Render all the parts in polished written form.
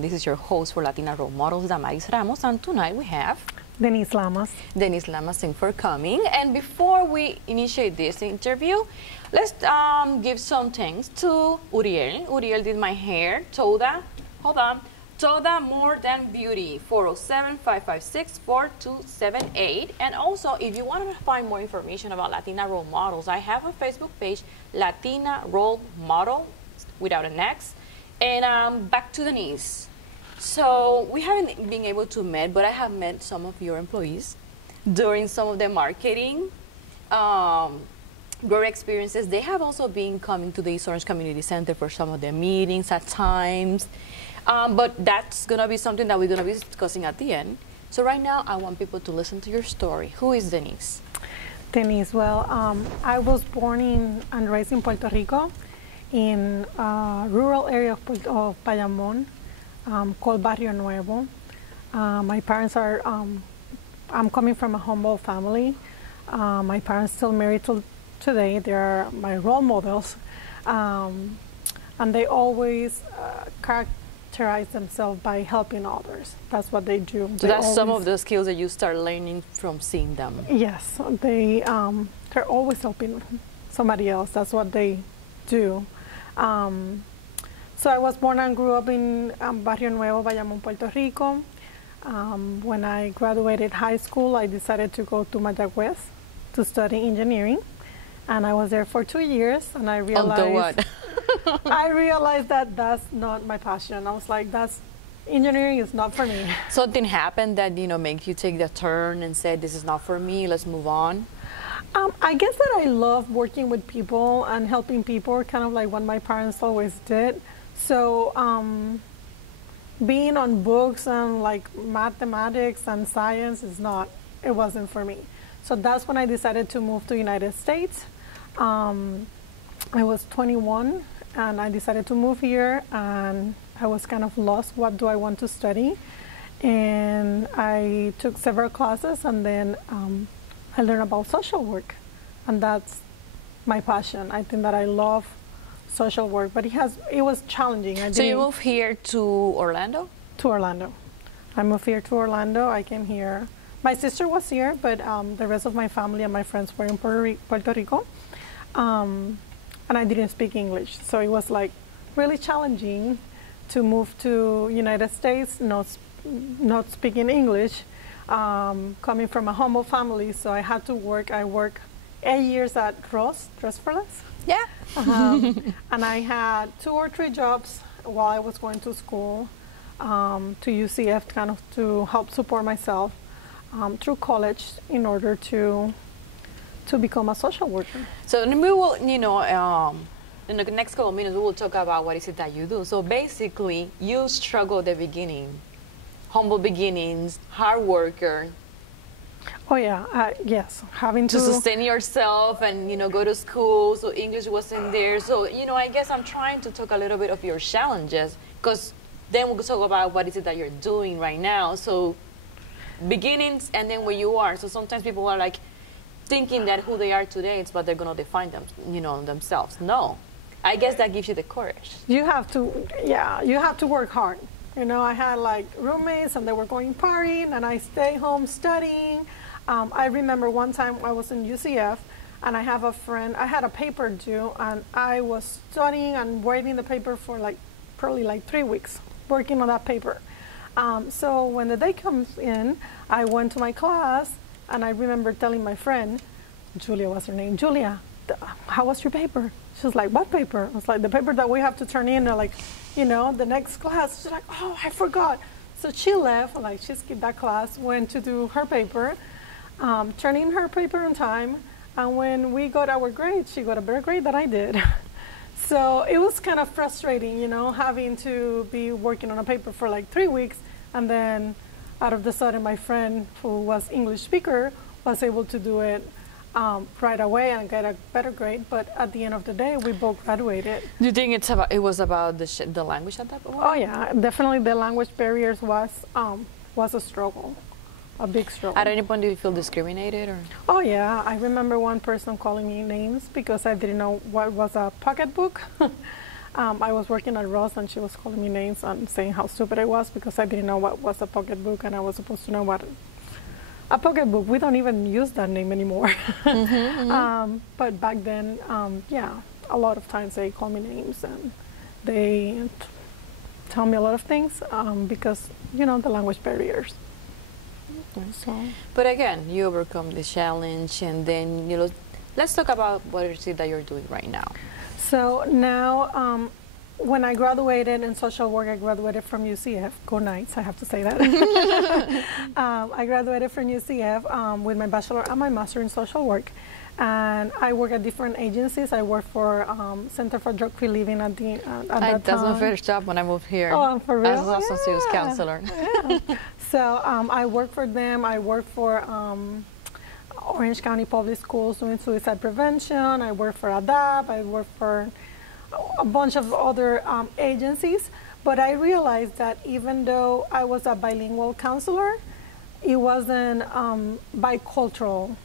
everyone. This is your host for Latina Role Models, Damaris Ramos, and tonight we have Denisse Lamas. Denisse Lamas, thanks for coming. And before we initiate this interview, let's give some thanks to Uriel. Uriel did my hair. Toda, hold on. Toda More Than Beauty, 407-556-4278. And also, if you want to find more information about Latina Role Models, I have a Facebook page, Latina Role Model, without an X. And back to Denisse. So we haven't been able to meet, but I have met some of your employees during some of the marketing great experiences. They have also been coming to the East Orange Community Center for some of their meetings at times. But that's going to be something that we're going to be discussing at the end. So right now, I want people to listen to your story. Who is Denisse? Denisse, well, I was born and raised in Puerto Rico, in a rural area of Bayamón, called Barrio Nuevo. My parents are, I'm coming from a humble family. My parents still married till today. They are my role models. And they always characterize themselves by helping others. That's what they do. So that's some of the skills that you start learning from seeing them. Yes, they're always helping somebody else. That's what they do. So I was born and grew up in Barrio Nuevo, Bayamón, Puerto Rico. When I graduated high school, I decided to go to Mayagüez to study engineering. And I was there for 2 years, and I realized... what? I realized that that's not my passion. I was like, engineering is not for me. Something happened that, made you take the turn and said, this is not for me, let's move on? I guess that I love working with people and helping people, kind of like what my parents always did. So being on books and like mathematics and science it wasn't for me. So that's when I decided to move to the United States. I was 21 and I decided to move here, and I was kind of lost. What do I want to study? And I took several classes, and then I learned about social work, and that's my passion. I think that I love social work, but it was challenging. So you moved here to Orlando? To Orlando. I moved here to Orlando. I came here. My sister was here, but the rest of my family and my friends were in Puerto Rico. And I didn't speak English. So it was like really challenging to move to United States, not speaking English, coming from a humble family. So I had to work. I worked 8 years at Ross, Dress for Less. Yeah. And I had 2 or 3 jobs while I was going to school, to UCF, kind of to help support myself through college in order to become a social worker. So we will, in the next couple of minutes, we will talk about what is it that you do. So basically, you struggle at the beginning, humble beginnings, hard worker. Oh yeah, yes, having to sustain yourself and go to school. So English wasn't there. So I guess I'm trying to talk a little bit of your challenges, because then we'll talk about what is it that you're doing right now. So beginnings and then where you are. So sometimes people are like thinking that who they are today is what they're going to define them, themselves. No, I guess that gives you the courage. You have to, you have to work hard. I had like roommates and they were going partying, and I stay home studying. I remember one time I was in UCF and I have a friend, I had a paper due, and I was studying and writing the paper for probably 3 weeks, working on that paper. So when the day comes in, I went to my class, and I remember telling my friend, Julia was her name, Julia, how was your paper? She was like, what paper? I was like, the paper that we have to turn in, the next class. She's like, oh, I forgot. So she left, she skipped that class, went to do her paper, turned in her paper on time, and when we got our grade, she got a better grade than I did. So it was kind of frustrating, having to be working on a paper for 3 weeks, and then out of the sudden, my friend, who was English speaker, was able to do it right away and get a better grade. But at the end of the day, we both graduated. Do you think it was about the language at that point? Oh yeah, definitely the language barriers was a struggle, a big struggle. At any point, did you feel discriminated, or? Oh yeah, I remember one person calling me names because I didn't know what was a pocketbook. I was working at Ross, and she was calling me names and saying how stupid I was because I didn't know what was a pocketbook, and I was supposed to know what a pocketbook. We don't even use that name anymore. But back then, yeah, a lot of times they call me names and they tell me a lot of things because, you know, the language barriers. So. But again, you overcome the challenge, and then, you know, let's talk about what it is that you're doing right now. So now, when I graduated in social work, I graduated from UCF. Go Knights, I have to say that. I graduated from UCF with my bachelor and my master in social work. And I work at different agencies. I work for Center for Drug-Free Living at that time. That's my first job when I moved here. Oh, for real? As an associate counselor. Yeah. So I work for them. I work for Orange County Public Schools doing suicide prevention. I work for ADAP. I work for a bunch of other agencies. But I realized that even though I was a bilingual counselor, it wasn't bicultural.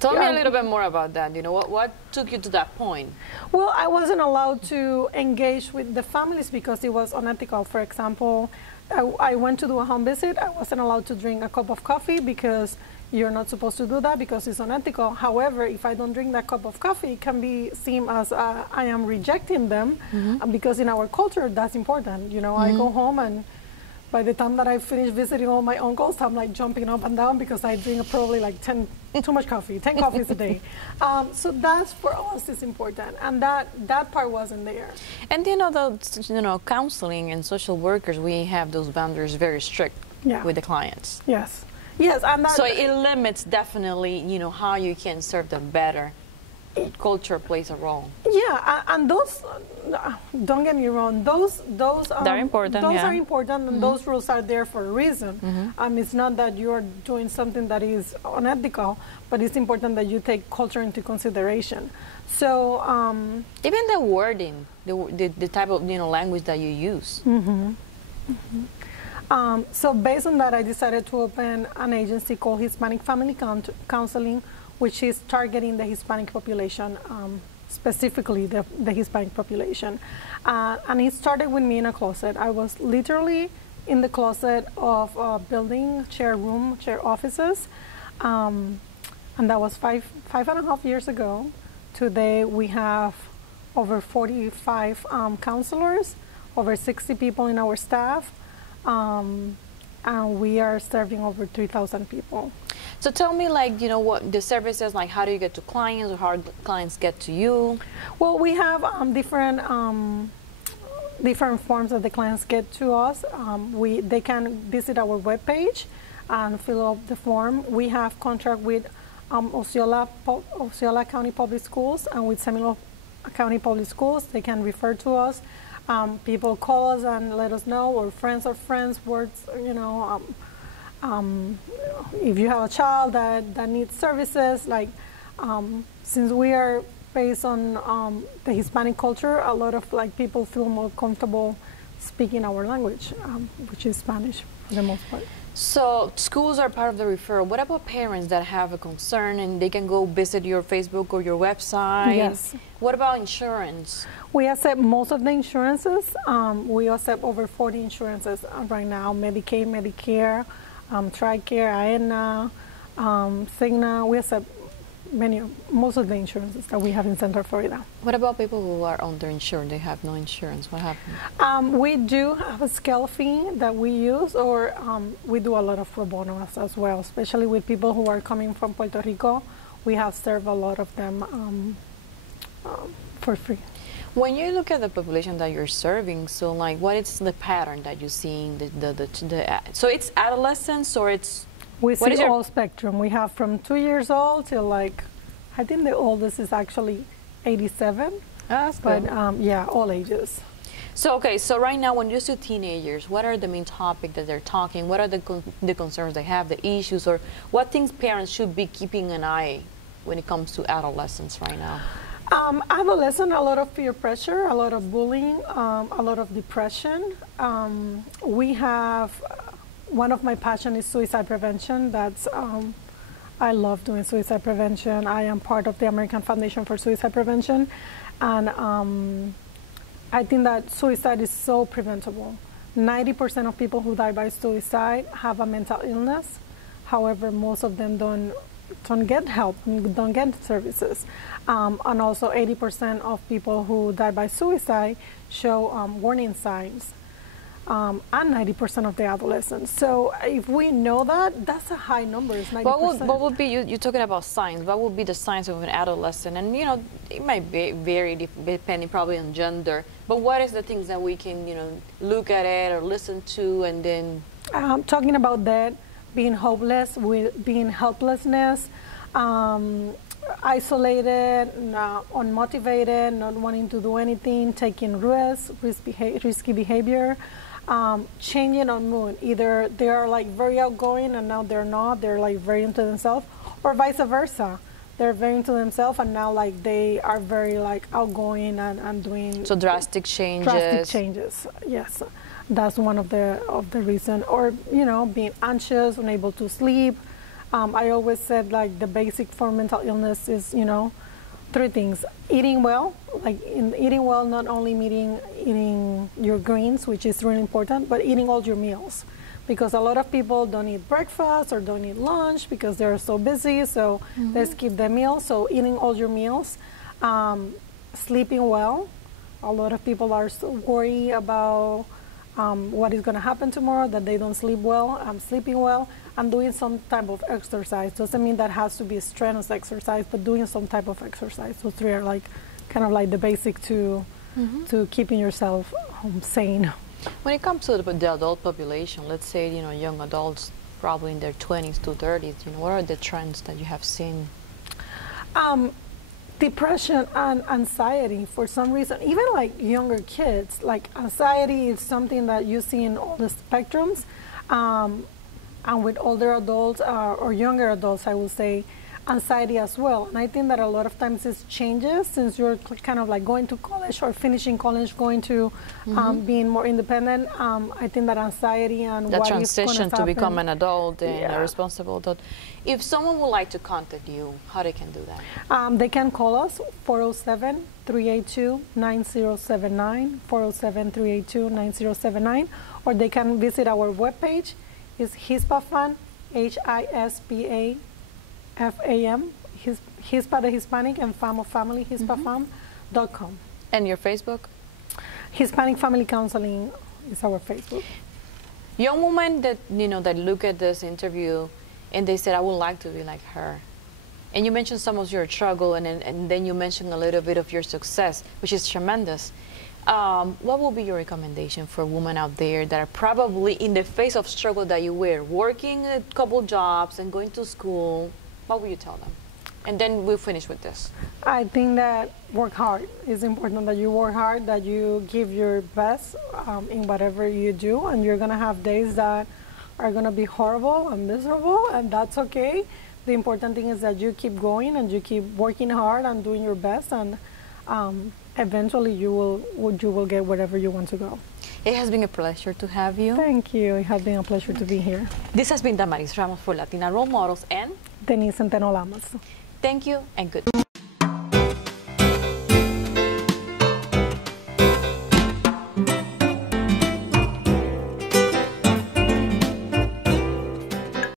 Tell me a little bit more about that. You know, what took you to that point? Well, I wasn't allowed to engage with the families because it was unethical. For example, I went to do a home visit. I wasn't allowed to drink a cup of coffee because you're not supposed to do that because it's unethical. However, if I don't drink that cup of coffee, it can be seen as I am rejecting them because in our culture, that's important. You know, I go home and by the time that I finish visiting all my uncles, I'm like jumping up and down because I drink probably like 10 coffees a day. So that's for us is important, and that part wasn't there. And you know, counseling and social workers, we have those boundaries very strict with the clients. Yes, yes, and so it limits definitely, you know, how you can serve them better. Culture plays a role. Yeah, and those, don't get me wrong, those they're important. Those are important, and those rules are there for a reason. It's not that you're doing something that is unethical, but it's important that you take culture into consideration. So even the wording, the type of, you know, language that you use. So based on that, I decided to open an agency called Hispanic Family Counseling, which is targeting the Hispanic population, specifically the Hispanic population. And it started with me in a closet. I was literally in the closet of a building, share offices. And that was five and a half years ago. Today we have over 45 counselors, over 60 people in our staff. And we are serving over 3,000 people. So tell me, like, you know, what the services, like, how do you get to clients, or how clients get to you? Well, we have different forms that the clients get to us. They can visit our webpage and fill out the form. We have contract with Osceola County Public Schools and with Seminole County Public Schools. They can refer to us. People call us and let us know, or friends of friends, words, you know. If you have a child that needs services, like since we are based on the Hispanic culture, a lot of like people feel more comfortable speaking our language, which is Spanish for the most part. So schools are part of the referral. What about parents that have a concern and they can go visit your Facebook or your website? Yes. What about insurance? We accept most of the insurances. We accept over 40 insurances right now: Medicaid, Medicare, TRICARE, Aetna, Cigna. We accept most of the insurances that we have in Central Florida. What about people who are underinsured? They have no insurance. What happens? We do have a scale fee that we use, or we do a lot of pro bono as well, especially with people who are coming from Puerto Rico. We have served a lot of them for free. When you look at the population that you're serving, so like, what is the pattern that you're seeing? So it's adolescents, or it's... We see all spectrum. We have from 2 years old till like, I think the oldest is actually 87. That's good. But yeah, all ages. So, okay, so right now when you see teenagers, what are the main topics that they're talking? What are the concerns they have, the issues, or what things parents should be keeping an eye when it comes to adolescents right now? Adolescent, a lot of peer pressure, a lot of bullying, a lot of depression. We have, one of my passions is suicide prevention. That's, I love doing suicide prevention. I am part of the American Foundation for Suicide Prevention. And I think that suicide is so preventable. 90% of people who die by suicide have a mental illness. However, most of them don't get help, don't get services. And also 80% of people who die by suicide show warning signs. And 90% of the adolescents. So if we know that, that's a high number. It's 90%. What would be, you're talking about signs, what would be the signs of an adolescent? And, you know, it might vary depending probably on gender, but what is the things that we can, you know, look at it or listen to and then? Talking about that, being hopeless, being helplessness, isolated, unmotivated, not wanting to do anything, taking risky behavior, changing on mood. Either they are like very outgoing and now they're not, they're like very into themselves, or vice versa. They're very into themselves and now like they are very like outgoing and doing. So drastic changes. Drastic changes, yes. That's one of the reason. Or, you know, being anxious, unable to sleep. I always said like the basic for mental illness is, you know, 3 things. Eating well, like in eating well, not only eating your greens, which is really important, but eating all your meals. Because a lot of people don't eat breakfast or don't eat lunch because they're so busy, so they skip the meal. So eating all your meals, sleeping well. A lot of people are so worried about what is going to happen tomorrow, that they don't sleep well. Sleeping well and doing some type of exercise. Doesn't mean that has to be strenuous exercise, but doing some type of exercise. Those 3 are like kind of like the basic to keeping yourself sane. When it comes to the adult population, let's say, you know, young adults, probably in their 20s to 30s, you know, what are the trends that you have seen? Depression and anxiety for some reason. Even like younger kids, like anxiety is something that you see in all the spectrums. And with older adults or younger adults, I will say anxiety as well. And I think that a lot of times it changes since you're kind of like going to college or finishing college, going to being more independent. I think that anxiety and the what transition to become an adult and Yeah. a responsible adult. If someone would like to contact you, how they can do that? They can call us 407-382-9079, 407-382-9079, or they can visit our webpage. It's HISPAFAM, HISPAFAM, HISPA the Hispanic and FAM of Family, HISPAFAM.com. And your Facebook? Hispanic Family Counseling is our Facebook. Young women that, you know, that look at this interview and they said, I would like to be like her. And you mentioned some of your struggle and then you mentioned a little bit of your success, which is tremendous. What will be your recommendation for women out there that are probably in the face of struggle that you were, working a couple jobs and going to school? What will you tell them? And then we'll finish with this. I think that work hard. It's important that you work hard, that you give your best in whatever you do, and you're going to have days that are going to be horrible and miserable, and that's okay. The important thing is that you keep going and you keep working hard and doing your best, and eventually you will get wherever you want to go. It has been a pleasure to have you. Thank you. It has been a pleasure to be here. This has been Damaris Ramos for Latina Role Models and Denisse and Lamas. Thank you and good.